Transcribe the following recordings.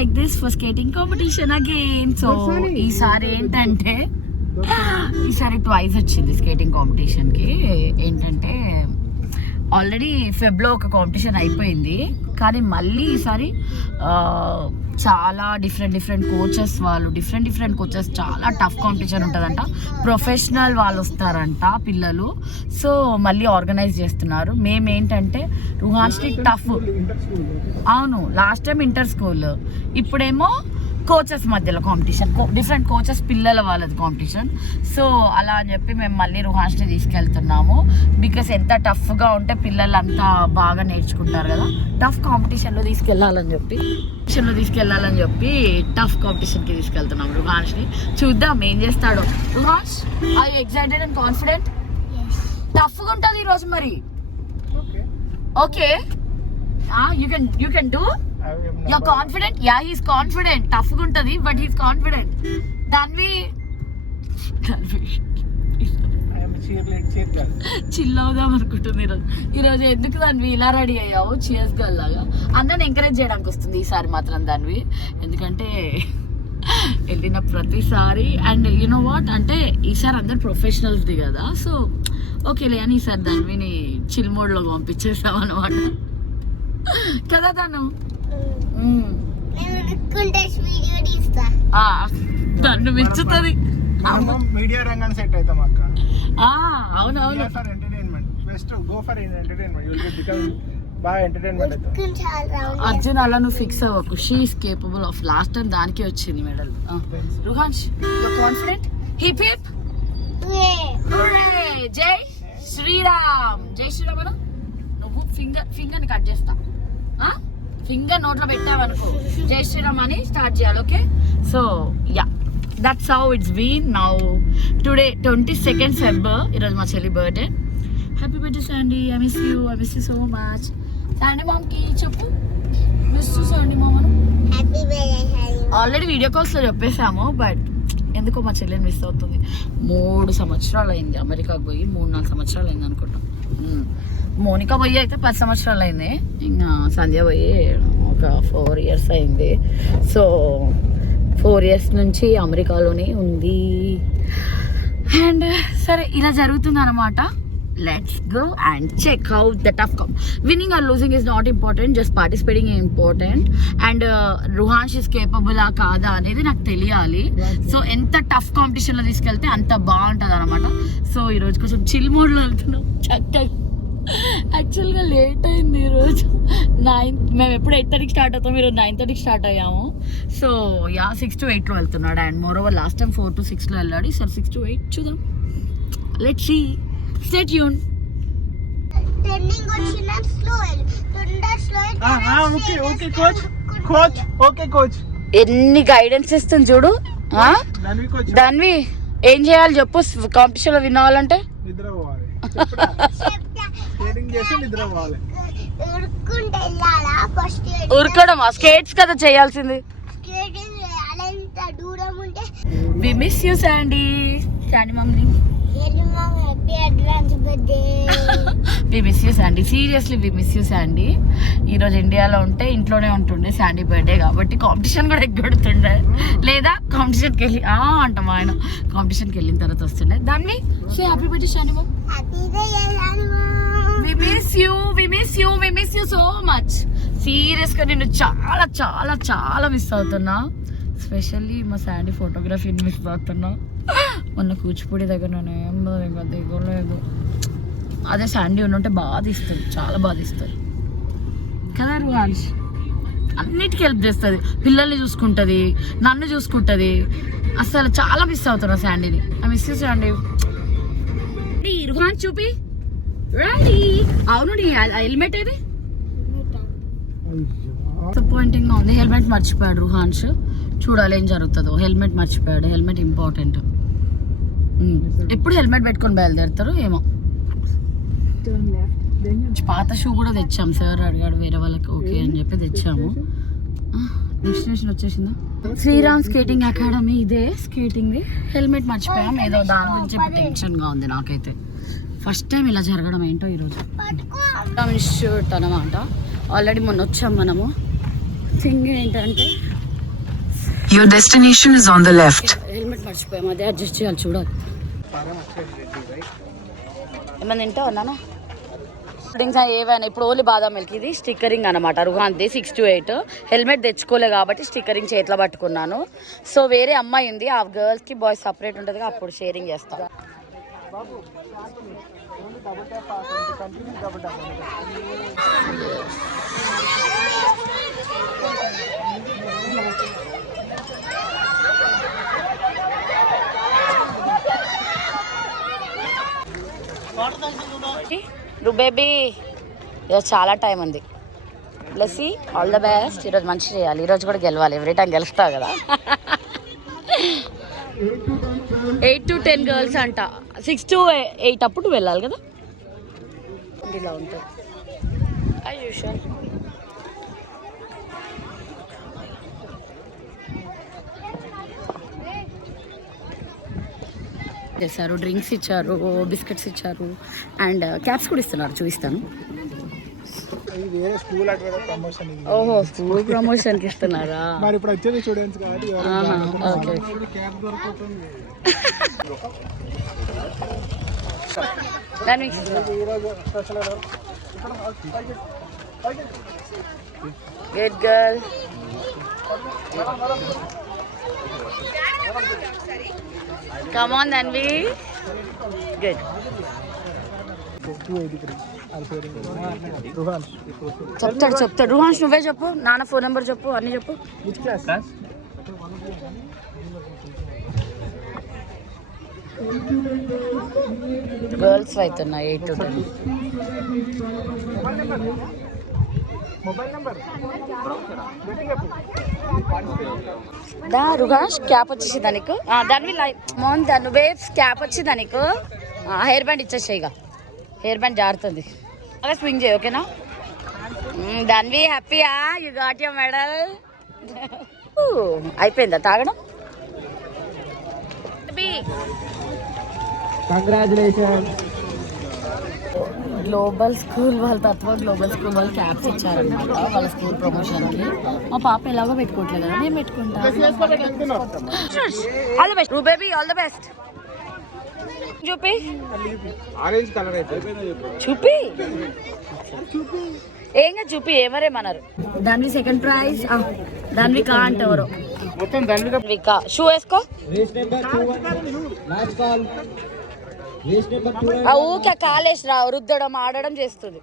like this for skating competition again. So ఈసారి ఏంటంటే ఈసారి ట్వైస్ వచ్చింది స్కేటింగ్ కాంపిటీషన్కి. ఏంటంటే ఆల్రెడీ ఫెబ్లో ఒక కాంపిటీషన్ అయిపోయింది, కానీ మళ్ళీ ఈసారి చాలా డిఫరెంట్ కోచెస్ వాళ్ళు డిఫరెంట్ కోచెస్, చాలా టఫ్ కాంపిటీషన్ ఉంటుందంట. ప్రొఫెషనల్ వాళ్ళు వస్తారంట పిల్లలు. సో మళ్ళీ ఆర్గనైజ్ చేస్తున్నారు. మేమేంటంటే రుహాన్స్కి టఫ్, అవును లాస్ట్ టైం ఇంటర్ స్కూల్, ఇప్పుడేమో కోచెస్ మధ్యలో కాంపిటీషన్, డిఫరెంట్ కోచెస్ పిల్లల వాళ్ళది కాంపిటీషన్. సో అలా అని చెప్పి మేము మళ్ళీ రుహాన్స్ని తీసుకెళ్తున్నాము. బికాస్ ఎంత టఫ్గా ఉంటే పిల్లలు అంతా బాగా నేర్చుకుంటారు కదా. టఫ్ కాంపిటీషన్లో తీసుకెళ్ళాలని చెప్పి టఫ్ కాంపిటీషన్కి తీసుకెళ్తున్నాం రుహాన్స్ని. చూద్దాం ఏం చేస్తాడో. రుహాన్స్, ఐ ఎక్సైటెడ్ అండ్ కాన్ఫిడెంట్? టఫ్గా ఉంటుంది ఈరోజు మరి. Okay, you can do? You're confident? Yeah, he's confident. Tough గా ఉంటది, but he's confident. Danvi chill అవుదాం అనుకుంటుంది ఈరోజు. ఎందుకు దాన్ని ఇలా రెడీ అయ్యావు చియర్స్ గర్ల్ లాగా? అందరిని ఎంకరేజ్ చేయడానికి వస్తుంది ఈసారి మాత్రం దాన్ని. ఎందుకంటే వెళ్ళిన ప్రతిసారి, అండ్ యునో వాట్ అంటే ఈసారి అందరు ప్రొఫెషనల్స్ది కదా. సో ఓకేలే అని ఈసారి దాన్ని చిల్ మోడ్లో పంపించేసాం అనమాట కదా. తను నన్ను మెచ్చుతుంది. మీడియా రంగాన్ని సెట్ అవుతాం అక్క. అవునవును, అర్జున్ అలా నువ్వు ఫిక్స్ అవ్వకు. She's capable of. Last time దానికి వచ్చింది medal. Ruhans, you confident? Hip hip జై శ్రీరామ్. జై శ్రీరామ్ అను. నువ్వు ఫింగర్ ని కట్ చేస్తా. ఫింగర్ నోట్లో పెట్టావనుకో జై శ్రీరామ్ అని స్టార్ట్ చేయాలి. Okay, so yeah, that's how it's been. Now today 22nd Feb, ఈరోజు మా చెల్లి birthday. Happy birthday Sandy, I miss you so much. Sandy మామ్కి చెప్పు, మిస్ యూ శాండీ మామను. ఆల్రెడీ వీడియో కాల్స్లో చెప్పేసాము, బట్ ఎందుకో మా చెల్లిని మిస్ అవుతుంది. 3 సంవత్సరాలు అయింది అమెరికాకు పోయి, 3-4 సంవత్సరాలు అయింది అనుకుంటా. మోనికా పోయి అయితే 10 సంవత్సరాలు అయింది. ఇంకా సంధ్య పోయి ఒక 4 years అయింది. సో 4 years నుంచి అమెరికాలోనే ఉంది. అండ్ సరే, ఇలా జరుగుతుంది అనమాట. Let's go and check how the tough winning or losing is not important, just participating important. And Ruhans is కేపబులా కాదా అనేది నాకు తెలియాలి. సో ఎంత టఫ్ కాంపిటీషన్లో తీసుకెళ్తే అంత బాగుంటుంది అనమాట. సో ఈరోజు కొంచెం చిల్ మోడ్లో వెళ్తున్నాం చక్కగా. యాక్చువల్గా లేట్ అయింది ఈరోజు. 9 మేము ఎప్పుడు 8:30కి స్టార్ట్ అవుతాం, ఈరోజు 9:30కి స్టార్ట్ అయ్యాము. సో యా, 6 to 8లో వెళ్తున్నాడు. And moreover last time 4 to 6లో వెళ్ళాడు. సార్ 6 to 8 చూద్దాం. Let's see, stay tune. ఎన్ని గైడెన్స్ ఇస్తుంది చూడు. దాన్వి ఏం చేయాలి చెప్పు కాంపిటీషన్లో విన్ అవ్వాలంటే? ఉరకడమా? స్కేట్స్ కదా చేయాల్సింది. We miss you Sandy. Sandy mummy, we miss you Sandy. Seriously we miss you Sandy. ఈరోజు ఇండియాలో ఉంటే ఇంట్లోనే ఉంటుండే. శాండీ బర్త్డే కాబట్టి కాంపిటీషన్ కూడా ఎగ్గొడుతుండే, లేదా కాంపిటీషన్కి వెళ్ళి అంటాం ఆయన కాంపిటీషన్కి వెళ్ళిన తర్వాత వస్తుండే. దాన్ని happy birthday Sandy mom. We miss you so much. సీరియస్గా నేను చాలా చాలా చాలా మిస్ అవుతున్నా. స్పెషల్లీ మా శాండీ ఫోటోగ్రఫీని మిస్ అవుతున్నా. మొన్న కూచిపూడి దగ్గర నేను ఏం ఇంకా దిగలేదు. అదే శాండీ ఉంటే బాగా తీస్తుంది, చాలా బాగా తీస్తుంది కదా. రుహాన్స్ అన్నిటికీ హెల్ప్ చేస్తుంది, పిల్లల్ని చూసుకుంటుంది, నన్ను చూసుకుంటుంది. అసలు చాలా మిస్ అవుతున్నా శాండీని. I miss you Sandy. Ruhans చూపి రెడీ. అవును, నీ హెల్మెట్ ఏది? డిసప్పాయింటింగ్ గా ఉంది. హెల్మెట్ మర్చిపోయాడు రుహాన్స్. చూడాలి ఏం జరుగుతుందో. హెల్మెట్ మర్చిపోయాడు. Helmet important. ఎప్పుడు హెల్మెట్ పెట్టుకొని బయలుదేరుతారు ఏమో. పాత షూ కూడా తెచ్చాము. సార్ అడిగాడు వేరే వాళ్ళకి ఓకే అని చెప్పి తెచ్చాము. డెస్టినేషన్ వచ్చేసిందా? శ్రీరామ్ స్కేటింగ్ అకాడమీ ఇదే స్కేటింగ్. హెల్మెట్ మర్చిపోయాం. ఏదో దాని గురించి టెన్షన్ గా ఉంది నాకైతే. ఫస్ట్ టైం ఇలా జరగడం ఏంటో ఈరోజు. ఇన్స్టిట్యూట్ అనమాట. ఆల్రెడీ మొన్న వచ్చాం మనము. థింగ్ ఏంటంటే Your destination is on the left. Helmet మర్చిపోయాం, అదే అడ్జస్ట్ చేయాలి చూడాలి. ఏమన్నా తింటా ఉన్నానా డ్రింక్స్ ఏవైనా ఇప్పుడు ఓన్లీ బాదం మిల్క్. ఇది స్టిక్కరింగ్ అనమాట రుహాన్ది 6 to 8. హెల్మెట్ తెచ్చుకోలే కాబట్టి స్టిక్కరింగ్ చేతిలో పట్టుకున్నాను. సో వేరే అమ్మాయి ఉంది, ఆ గర్ల్స్కి బాయ్స్ సపరేట్ ఉంటుంది, అప్పుడు షేరింగ్ చేస్తాను. బేబీ ఈరోజు చాలా టైం ఉంది. Blessy all the best. ఈరోజు మంచి చేయాలి, ఈరోజు కూడా గెలవాలి. ఎవ్రీ టైం గెలుస్తావు కదా. 8 to 10 గర్ల్స్ అంట, 6 to 8 అప్పుడు వెళ్ళాలి కదా. ఇలా ఉంటుంది యాజ్ యూజువల్. చేశారు, డ్రింక్స్ ఇచ్చారు, బిస్కెట్స్ ఇచ్చారు, అండ్ క్యాప్స్ కూడా ఇస్తున్నారు, చూపిస్తాను. ఓహో స్కూల్ ప్రమోషన్కి ఇస్తున్నారా? మరి ఇప్పుడు వచ్చేది స్టూడెంట్స్ కాబట్టి okay. Good girl. Come on, Danvi. Good. చెప్తాడు రుహాన్స్. నువ్వే చెప్పు, నాన్న ఫోన్ నెంబర్ చెప్పు, అన్నీ చెప్పు. గర్ల్స్ అవుతున్నాయి 8 to 10. దా రుహాష్ క్యాప్ వచ్చేసిందా నీకు? దాన్ని మోహన్ దాన్ని వేవ్స్ క్యాప్ వచ్చిందా నీకు? హెయిర్ బ్యాండ్ ఇచ్చేసేయిగా, హెయిర్ బ్యాండ్ జారుతుంది. అలా స్వింగ్ చేయి, ఓకేనా? దాన్వి హ్యాపీయా? You got your medal. అయిపోయిందా తాగడం? కంగ్రాచులేషన్స్. గ్లోబల్ స్కూల్ వాళ్ళ తత్వ గ్లోబల్ స్కూల్ వాళ్ళు క్యాప్స్ ఇచ్చారనమాట వాళ్ళ స్కూల్ ప్రమోషన్కి. మా పాప ఎలాగో పెట్టుకోవట్లేదు కదా, నేను పెట్టుకుంటాను. All the best baby, all the best. చూపి ఆరెంజ్ కలర్ అయితే చూపి ఏంగా చూపి, ఏమరేమన్నారు. దాన్ని సెకండ్ ప్రైజ్ దాన్ని కా అంటే ఎవరు మొత్తం దాన్ని షూ వేసుకో. ఊకే కాలేసి రా రుద్దడం ఆడడం చేస్తుంది.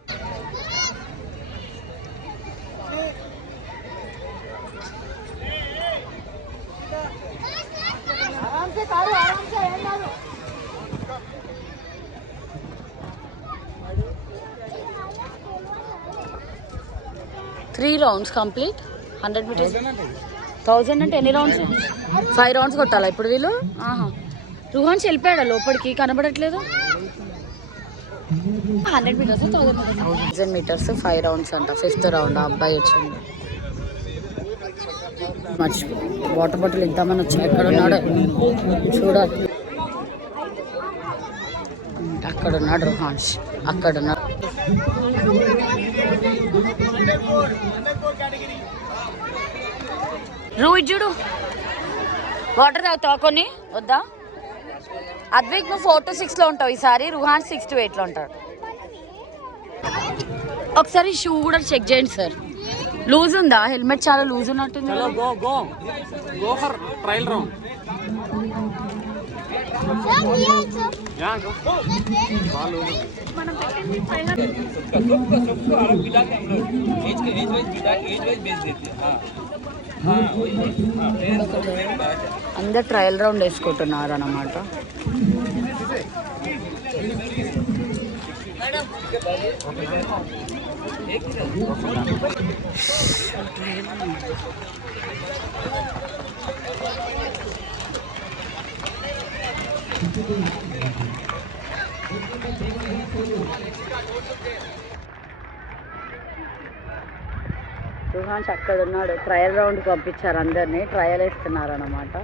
Three rounds complete. 100 meters 1000 అంటే ఎన్ని రౌండ్స్? 5 rounds కొట్టాలా ఇప్పుడు వీళ్ళు? రుహాన్స్ వెళ్ళిపోయాడా లోపలికి, కనబడట్లేదు. 100 meters 1000 meters 5 rounds అంట. 5th round అబ్బాయి వచ్చింది. వాటర్ బాటిల్ ఇద్దామని వచ్చి ఎక్కడ ఉన్నాడు చూడాలి. అక్కడ ఉన్నాడు రుహాన్స్, అక్కడ ఉన్నాడు. చూడు వాటర్ తాగుతావా? కొన్ని వద్దా? అద్వైక్ నువ్వు 4 to 6లో ఉంటావు ఈసారి, రుహాన్ 6 to 8లో ఉంటాడు. ఒకసారి షూ కూడా చెక్ చేయండి సార్. లూజ్ ఉందా? హెల్మెట్ చాలా లూజ్ ఉన్నట్టుంది. అందరు ట్రయల్ రౌండ్ వేసుకుంటున్నారు అన్నమాట. రుహాన్స్ అక్కడ ఉన్నాడు. ట్రయల్ రౌండ్కి పంపించారు అందరినీ, ట్రయల్ వేస్తున్నారు అన్నమాట.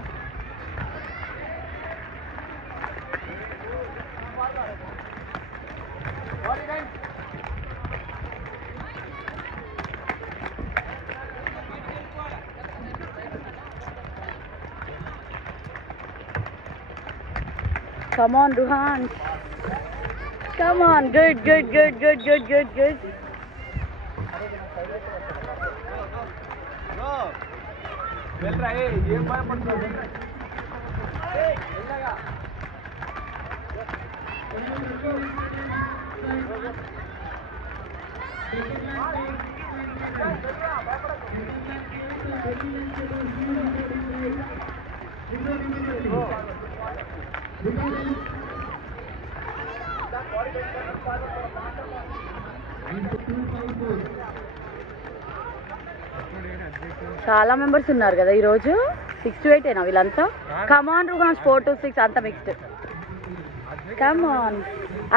Come on, Ruhan. Come on. Good. చాలా మెంబర్స్ ఉన్నారు కదా ఈరోజు. 6 to 8 ఏనా వీళ్ళంతా? కమాన్ రుహాన్ 4 to 6 అంతా మిక్స్డ్. కమాన్.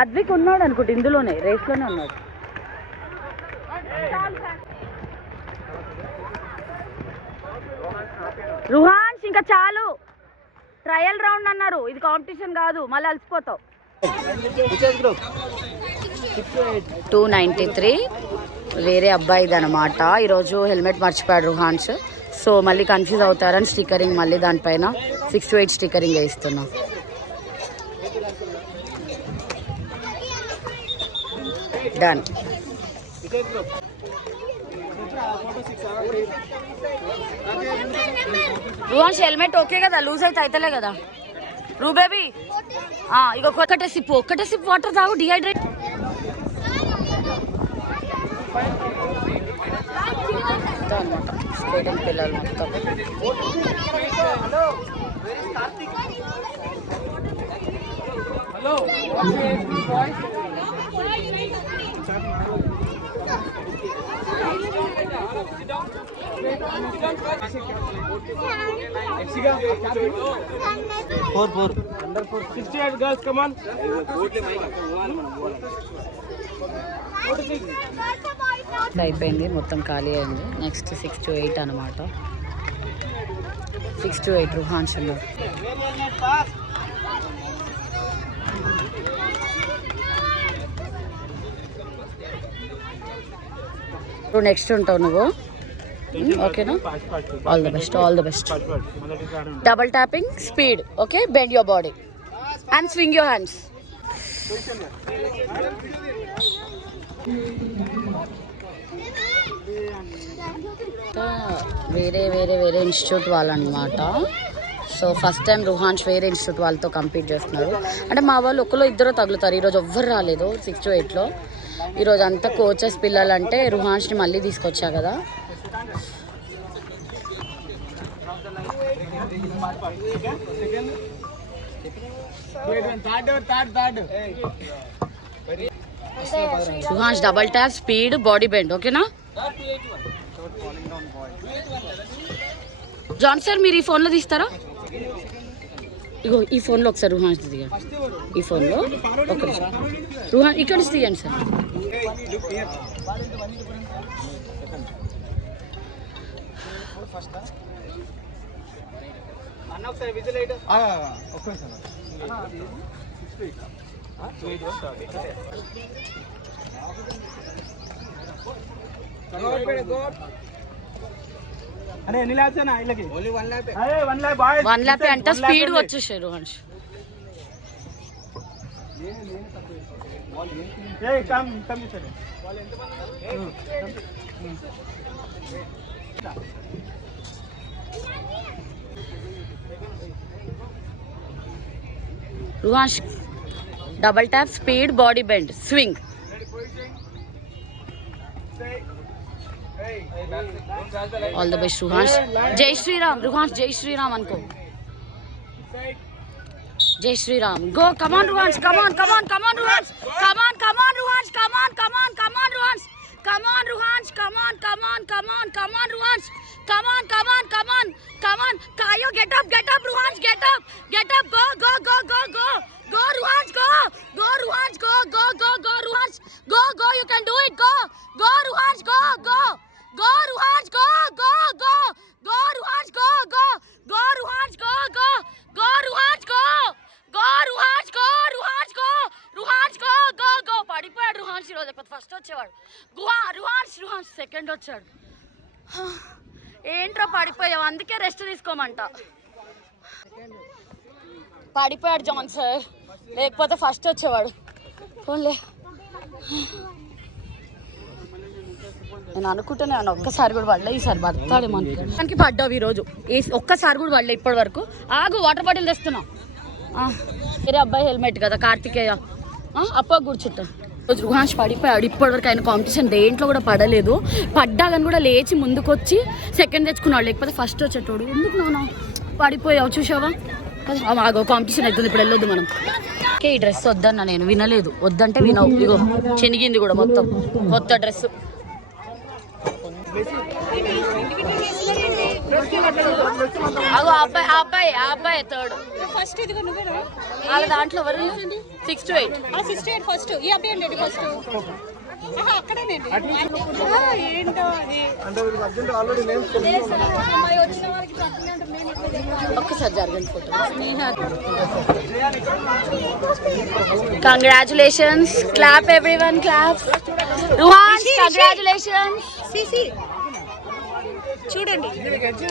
అద్విక్ ఉన్నాడు అనుకుంటే ఇందులోనే, రేస్లోనే ఉన్నాడు. రుహాన్ ఇంకా చాలు, ట్రయల్ రౌండ్ అన్నారు, ఇది కాంపిటీషన్ కాదు, మళ్ళీ అలసిపోతావు. 293 వేరే అబ్బాయిది అనమాట. ఈరోజు హెల్మెట్ మర్చిపోయాడు రుహాన్స్. సో మళ్ళీ కన్ఫ్యూజ్ అవుతారని స్టిక్కరింగ్ మళ్ళీ దానిపైన 6 to 8 స్టిక్కరింగ్ వేస్తున్నా. డన్. రుహాన్స్ హెల్మెట్ ఓకే కదా, లూజ్ అయితే అవుతలే కదా రూ బేబీ? ఇక ఒక్కటే సిప్ వాటర్ తాగు, డిహైడ్రేట్. స్కేటింగ్ పిల్లలు మొత్తం. Four. Under 4. 68 girls, come on. అయిపోయింది, మొత్తం ఖాళీ అయింది. నెక్స్ట్ 6 to 8 అనమాట. 6 to 8 రుహాన్స్ ఉన్నారు. నెక్స్ట్ ఉంటావు నువ్వు, ఓకేనా? All the best. Double tapping speed, okay? Bend your body and swing your hands. వేరే ఇన్స్టిట్యూట్ వాళ్ళు అనమాట. సో ఫస్ట్ టైం రుహాన్స్ వేరే ఇన్స్టిట్యూట్ వాళ్ళతో కంపీట్ చేస్తున్నారు. అంటే మా వాళ్ళు ఒకరు ఇద్దరు తగులుతారు. ఈరోజు ఎవ్వరు రాలేదు 6 to 8లో. ఈరోజు అంతా కోచెస్ పిల్లలు అంటే రుహాన్స్ని మళ్ళీ తీసుకొచ్చా కదా. Ruhans double tap speed body bend, ఓకేనా? జాన్ సార్ మీరు ఈ ఫోన్లో తీస్తారా? ఇగో ఈ ఫోన్లో ఒకసారి రుహాన్స్ దిగా, ఈ ఫోన్లో ఒక రుహాన్ ఇక్కడ నుంచి తీయండి సార్. అరే ఎన్ని ల్యాప్స్ అన్న ఇళ్ళకి? Only 1 lap. అరే 1 ల్యాప్ బాయ్. 1 ల్యాప్ అంటే స్పీడ్ వచ్చేసారు రుహాన్స్. ఏ కమ్ చేశారు వాళ్ళు ఎంత మంది? Ruhans double tap speed body bend swing. All the best Ruhans. జై శ్రీరామ్ రుహాన్స్, జై శ్రీరామ్ అనుకో. జై Shriram. Go come on Ruhans, come on Ruhans, come on Ruhans, come on Ruhans, come on Ruhans, come on. కాయో get up Ruhans, get up. Go Ruhans, go Ruhans, go Ruhans, go, you can do it, go Ruhans, go Ruhans, go Ruhans, go Ruhans, go. పడిపోయాడు రుహాన్స్ ఈరోజు. First వచ్చేవాడు రుహాన్స్ second వచ్చాడు. ఏంట్రా పడిపోయావు, అందుకే rest తీసుకోమంట. పడిపోయాడు John sir. లేకపోతే ఫస్ట్ వచ్చేవాడు. పోన్లే, నేను అనుకుంటున్నాను ఒక్కసారి కూడా పడలే, ఈసారి పడతాడేమో అనుకోడానికి పడ్డావు ఈరోజు. ఒక్కసారి కూడా పడలే ఇప్పటి వరకు. ఆగు, వాటర్ బాటిల్ తెస్తున్నా. వేరే అబ్బాయి హెల్మెట్ కదా, కార్తికేయ అప్ప కూర్చుంటా. రోజు రుహాన్స్ పడిపోయాడు. ఇప్పటివరకు ఆయన కాంపిటీషన్ దేంట్లో కూడా పడలేదు. పడ్డా కానీ కూడా లేచి ముందుకొచ్చి సెకండ్ తెచ్చుకున్నాడు, లేకపోతే ఫస్ట్ వచ్చేటోడు. ఎందుకు నాన్న పడిపోయావు చూసావా? ఆగో కాంపిటీషన్ అవుతుంది, ఇప్పుడు వెళ్ళొద్దు మనం. ఓకే, ఈ డ్రెస్ వద్దన్నా నేను, వినలేదు. వద్దంటే వినవు. ఇగో చెనిగింది కూడా మొత్తం, కొత్త డ్రెస్. అగో అబ్బాయి థర్డ్. ఫస్ట్ ఇది వాళ్ళ దాంట్లో ఎవరు 6 to 8 ఫస్ట్. ఈ అబ్బాయి అండి ఫస్ట్. అక్కడేనండి. ఏంటో అది ఒక్కసారి జరగండి photo. Congratulations, clap everyone, clap. Ruhans congratulations. చూడండి,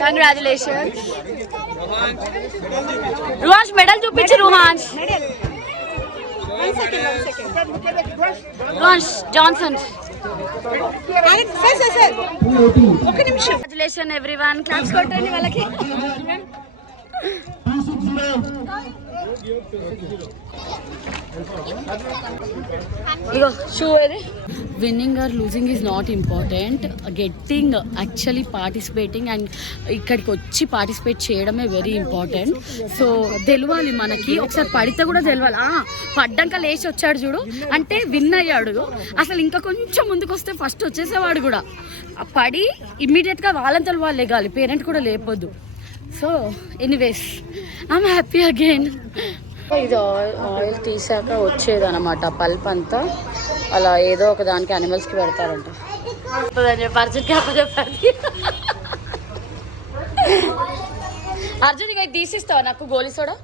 కంగ్రాచులేషన్స్. రుహాన్స్ మెడల్ చూపించు. రుహాన్స్ రుహాన్స్ జాన్సన్. ఒక నిమిషం. కంగ్రాచులేషన్ ఎవ్రీవన్, క్లాప్స్ కొట్టండి వాళ్ళకి. ఇగో షూ ఏది. Winning or losing is not important, getting actually participating and ఇక్కడికి వచ్చి పార్టిసిపేట్ చేయడమే వెరీ ఇంపార్టెంట్. సో తెలియాలి మనకి, ఒకసారి పడితే కూడా తెలియాలి. పడ్డాక లేచి వచ్చాడు చూడు అంటే విన్ అయ్యాడు. అసలు ఇంకా కొంచెం ముందుకు వస్తే ఫస్ట్ వచ్చేసేవాడు కూడా. పడి ఇమ్మీడియట్గా వాళ్ళంతా వాళ్ళు లేగాలి, పేరెంట్ కూడా లేపొద్దు. So anyways I'm happy again. ఇది ఆయిల్ తీసాక వచ్చేదన్నమాట పల్ప్ అంతా. అలా ఏదో ఒక దానికి అనిమల్స్కి పెడతారంట. అర్జున్ ఇక తీసిస్తావా నాకు గోలీ సోడా?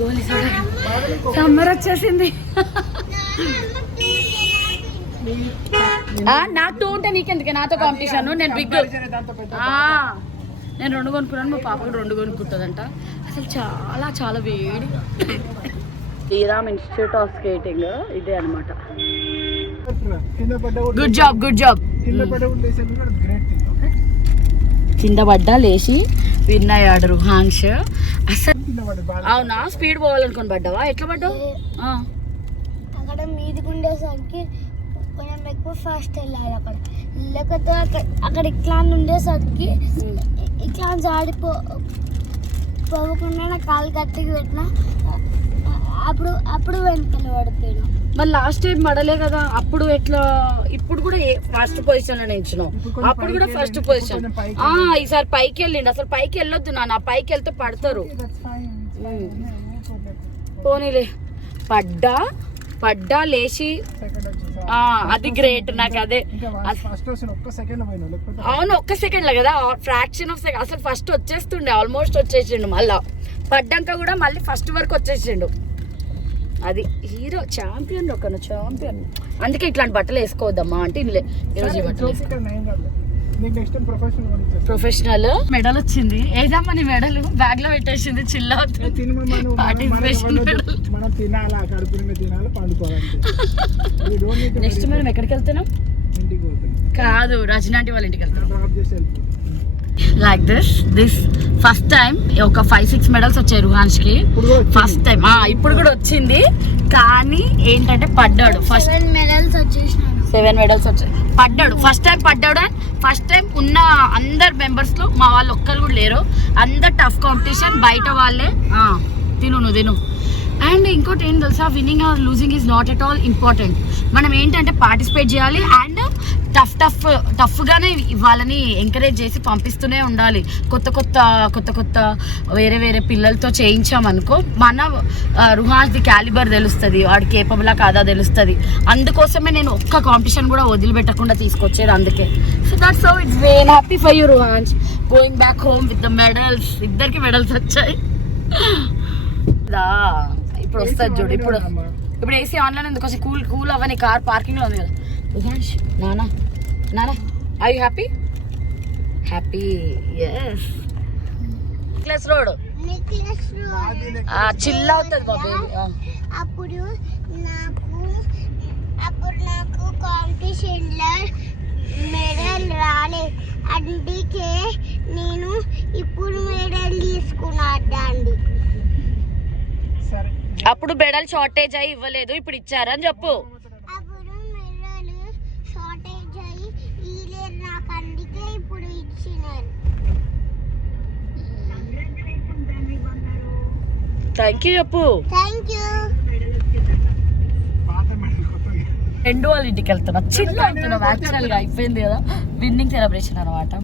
గోలీ సోడా సమ్మర్ వచ్చేసింది. నాకు 2 ఉంటే నీకెందుకే, నాతో కాంపిటీషన్. నేను బిగ్, నేను 2 కొనుక్కున్నాను, మా పాపకు 2 కొనుక్కుంటుందంట. అసలు చాలా చాలా వేడి. శ్రీరామ్ ఇన్స్టిట్యూట్ ఆఫ్ స్కేటింగ్ ఇదే అనమాట. Good job, good job. కింద పడ్డా లేచి విన్ అయ్యాడు రుహాన్స్. అసలు అవునా, స్పీడ్ పోవాలనుకొని పడ్డావా? ఎట్లా పడ్డావు? అక్కడ మీదికి ఉండేసరికి కొంచెం ఎక్కువ ఫాస్ట్ వెళ్ళాలి. అక్కడ లేకపోతే అక్కడ ఇట్లా ఉండేసరికి ఇట్లా జాడిపోకుండా నా కాలు గట్టికి పెట్టినా అప్పుడు వెనకాల పడిపోయాను. మరి లాస్ట్ టైం పడలే కదా, అప్పుడు ఎట్లా? ఇప్పుడు కూడా ఫస్ట్ పొజిషన్ లో నిల్చున్నావు, అప్పుడు కూడా ఫస్ట్ పొజిషన్. ఈసారి పైకి వెళ్ళిండు. అసలు పైకి వెళ్ళొద్దు నాన్న, పైకి వెళ్తే పడతారు. పోనీలే, పడ్డా లేచి అది గ్రేట్. నాకు అదే అవును, ఒక్క సెకండ్ లో కదా, ఫ్రాక్షన్ ఆఫ్ సెకండ్. అసలు ఫస్ట్ వచ్చేస్తుండే, ఆల్మోస్ట్ వచ్చేసిండు. మళ్ళా పడ్డాక కూడా మళ్ళీ ఫస్ట్ వరకు వచ్చేసిండు. అది హీరో, ఛాంపియన్. ఒకను ఛాంపియన్. అందుకే ఇట్లాంటి బట్టలు వేసుకోవద్దమ్మా అంటే ఈరోజు ప్రొఫెషనల్. మెడల్ వచ్చింది. ఏదమ్మా నీ మెడల్? బ్యాగ్ లో పెట్టేసింది, చిల్ అవుతుంది. నెక్స్ట్ మనం ఎక్కడికి వెళ్తున్నాం? కాదు, రజనాంటి వాళ్ళ ఇంటికి వెళ్తాం. లైక్ దిస్ ఫస్ట్ టైం ఒక 5-6 మెడల్స్ వచ్చాయి రుహాన్స్ కి. First time. ఇప్పుడు కూడా వచ్చింది, కానీ ఏంటంటే పడ్డాడు. ఫస్ట్ 7 మెడల్స్ వచ్చాయి. పడ్డాడు ఫస్ట్ టైం. పడ్డాడు. ఫస్ట్ టైం ఉన్న అందరు మెంబర్స్ లో మా వాళ్ళు ఒక్కరు కూడా లేరు. అందరు టఫ్ కాంపిటీషన్, బయట వాళ్ళే. తిను. అండ్ ఇంకోటి ఏం తెలుసా, winnowing or losing is not at all important. మనం ఏంటంటే పార్టిసిపేట్ చేయాలి అండ్ టఫ్గానే వాళ్ళని ఎంకరేజ్ చేసి పంపిస్తూనే ఉండాలి. కొత్త వేరే పిల్లలతో చేయించామనుకో, మన రుహాన్స్ది క్యాలిబర్ తెలుస్తుంది, వాడు కేపబులా కాదా తెలుస్తుంది. అందుకోసమే నేను ఒక్క కాంపిటీషన్ కూడా వదిలిపెట్టకుండా తీసుకొచ్చేది. అందుకే so that's how it's very happy for you Ruhans going back home with the medals. ఇద్దరికి మెడల్స్ వచ్చాయి. ఇప్పుడు వస్తుంది చూడు. ఇప్పుడు ఏసీ ఆన్లైన్ ఎందుకు వచ్చి కూల్ అవ్వని, కార్ పార్కింగ్ లో ఉంది కదా. నానా I happy? Happy, yes. Necklace road necklace chill అవుతుంది బాబు. అప్పుడు నాకు కాంపిటీషన్ లో మెడల్ రాలే, అందుకే నేను ఇప్పుడు మెడల్ తీసుకున్నా డాండి. అప్పుడు బెడల్ షార్టేజ్ అయ్యి ఇవ్వలేదు, ఇప్పుడు ఇచ్చారని చెప్పు. అప్పుడు మెడల్ షార్టేజ్ అయ్యి ఇయలేదు నాకు, అందుకే ఇప్పుడు ఇచ్చినారు. థ్యాంక్ యూ చెప్పు. Thank you. ఫ్రెండ్ వాళ్ళ ఇంటికి వెళ్తున్నా, చిల్ అవుతున్నాం. యాక్చువల్గా అయిపోయింది కదా విన్నింగ్ సెలబ్రేషన్ అనమాట.